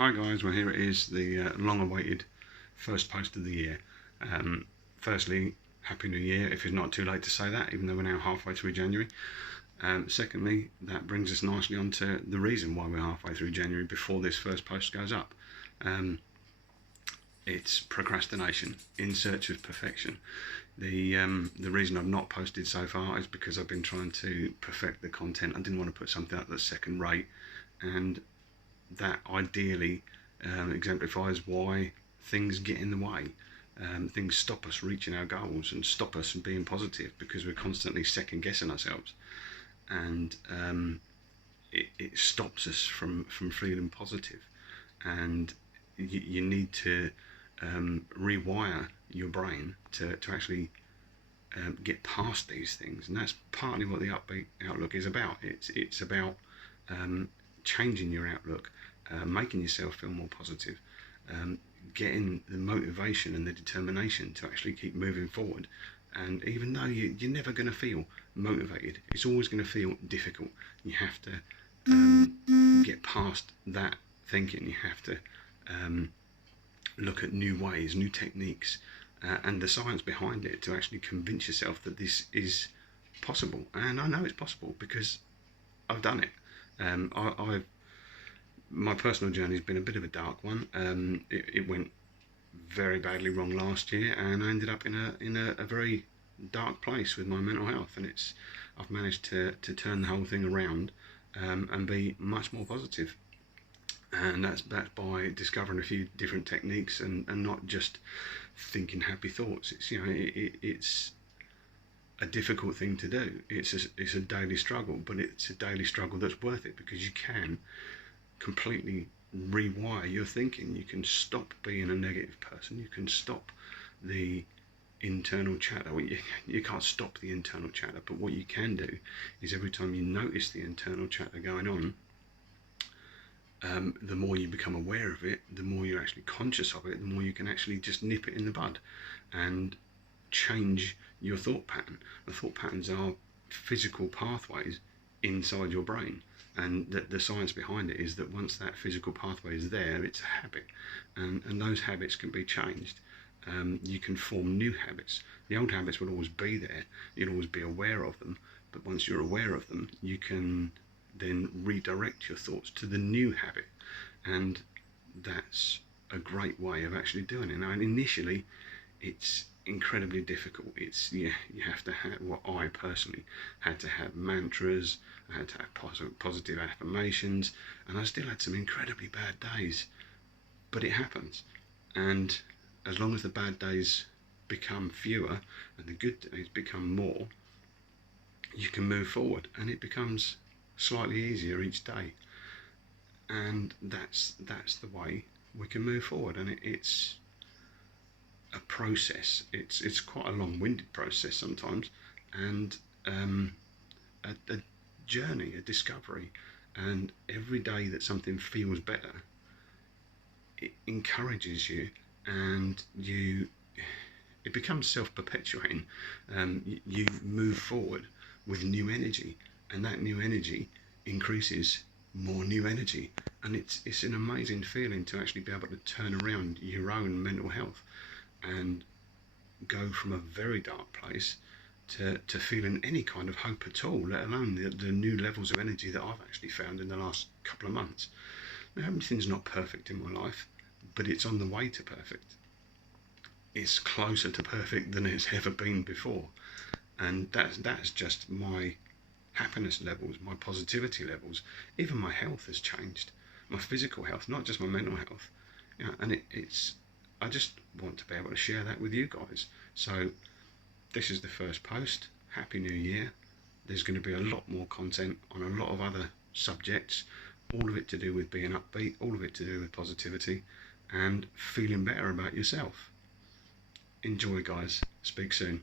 Hi guys, well here it is, the long-awaited first post of the year. Firstly, Happy New Year, if it's not too late to say that, even though we're now halfway through January. Secondly, that brings us nicely on to the reason why we're halfway through January before this first post goes up. It's procrastination, in search of perfection. The reason I've not posted so far is because I've been trying to perfect the content. I didn't want to put something up that's second rate, and that ideally exemplifies why things get in the way. Things stop us reaching our goals and stop us from being positive because we're constantly second guessing ourselves, and it stops us from feeling positive. And you need to rewire your brain to actually get past these things, and that's partly what the upbeat outlook is about. It's about changing your outlook, making yourself feel more positive, getting the motivation and the determination to actually keep moving forward. And even though you're never going to feel motivated, it's always going to feel difficult. You have to get past that thinking. You have to look at new ways, new techniques, and the science behind it to actually convince yourself that this is possible. And I know it's possible because I've done it. My personal journey has been a bit of a dark one. It went very badly wrong last year, and I ended up in a very dark place with my mental health. And I've managed to turn the whole thing around and be much more positive. And that's by discovering a few different techniques and not just thinking happy thoughts. It's a difficult thing to do. It's a daily struggle, but it's a daily struggle that's worth it because you can completely rewire your thinking. You can stop being a negative person. You can stop the internal chatter. Well, you can't stop the internal chatter, but what you can do is every time you notice the internal chatter going on, the more you become aware of it, the more you're actually conscious of it, the more you can actually just nip it in the bud and change your thought pattern. The thought patterns are physical pathways inside your brain, and the science behind it is that once that physical pathway is there, it's a habit, and those habits can be changed. You can form new habits. The old habits will always be there, you'll always be aware of them, but once you're aware of them, you can then redirect your thoughts to the new habit, and that's a great way of actually doing it. Now, initially, it's incredibly difficult. You have to have, what I personally had to have, mantras. I had to have positive affirmations, and I still had some incredibly bad days, but it happens. And as long as the bad days become fewer and the good days become more, you can move forward, and it becomes slightly easier each day. And that's the way we can move forward. And it's a process. It's quite a long-winded process sometimes, and a journey, a discovery. And every day that something feels better, it encourages you, and it becomes self-perpetuating. You move forward with new energy, and that new energy increases more new energy, and it's an amazing feeling to actually be able to turn around your own mental health and go from a very dark place to feeling any kind of hope at all, let alone the new levels of energy that I've actually found in the last couple of months. Now, everything's not perfect in my life, but it's on the way to perfect. It's closer to perfect than it's ever been before, and that's just my happiness levels, my positivity levels. Even my health has changed, my physical health, not just my mental health. And I just want to be able to share that with you guys. So this is the first post. Happy New Year. There's going to be a lot more content on a lot of other subjects, all of it to do with being upbeat, all of it to do with positivity and feeling better about yourself. Enjoy, guys. Speak soon.